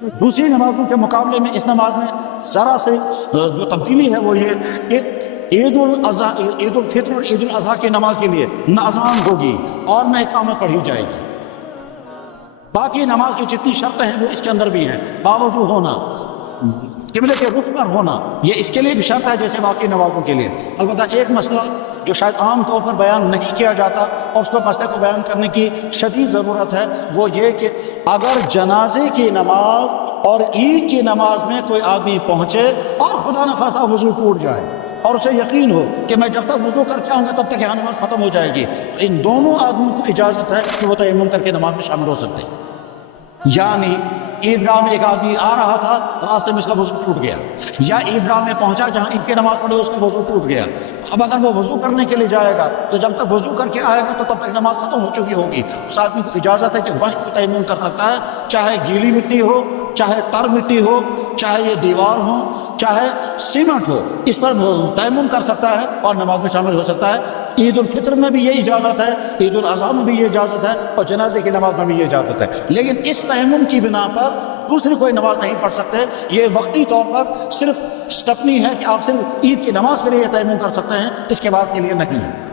دوسری نمازوں کے مقابلے میں اس نماز میں ذرا سے جو تبدیلی ہے وہ یہ کہ عید الاضحیٰ، عید الفطر اور عید الاضحیٰ کی نماز کے لیے نہ اذان ہوگی اور نہ اقامت پڑھی جائے گی۔ باقی نماز کی جتنی شرطیں ہیں وہ اس کے اندر بھی ہیں، باوضو ہونا، قبلے کے رخ پر ہونا، یہ اس کے لیے بھی شرط ہے جیسے باقی نمازوں کے لیے۔ البتہ ایک مسئلہ جو شاید عام طور پر بیان نہیں کیا جاتا اور اس پر مسئلے کو بیان کرنے کی شدید ضرورت ہے، وہ یہ کہ اگر جنازے کی نماز اور عید کی نماز میں کوئی آدمی پہنچے اور خدا نخواستہ وضو ٹوٹ جائے اور اسے یقین ہو کہ میں جب تک وضو کر کے آؤں گا تب تک یہاں نماز ختم ہو جائے گی، تو ان دونوں آدمیوں کو اجازت ہے کہ وہ تیمم کر کے نماز میں شامل ہو سکتے ہیں۔ یعنی عیدگاہ میں ایک آدمی آ رہا تھا، راستے میں اس کا وضو ٹوٹ گیا، یا عیدگاہ میں پہنچا جہاں عید کی نماز پڑھے اس کا وضو ٹوٹ گیا، اب اگر وہ وضو کرنے کے لیے جائے گا تو جب تک وضو کر کے آئے گا تو تب تک نماز ختم ہو چکی ہوگی۔ اس آدمی کو اجازت ہے کہ وہیں وہ تیمم کر سکتا ہے، چاہے گیلی مٹی ہو، چاہے تر مٹی ہو، چاہے یہ دیوار ہو، چاہے سیمنٹ ہو، اس پر تیمم کر سکتا ہے اور نماز میں شامل ہو سکتا ہے۔ عید الفطر میں بھی یہ اجازت ہے، عید الاضحیٰ میں بھی یہ اجازت ہے، اور جنازے کی نماز میں بھی یہ اجازت ہے۔ لیکن اس تیمم کی بنا پر دوسری کوئی نماز نہیں پڑھ سکتے، یہ وقتی طور پر صرف سٹپنی ہے کہ آپ صرف عید کی نماز کے لیے تیمم کر سکتے ہیں، اس کے بعد کے لیے نہیں۔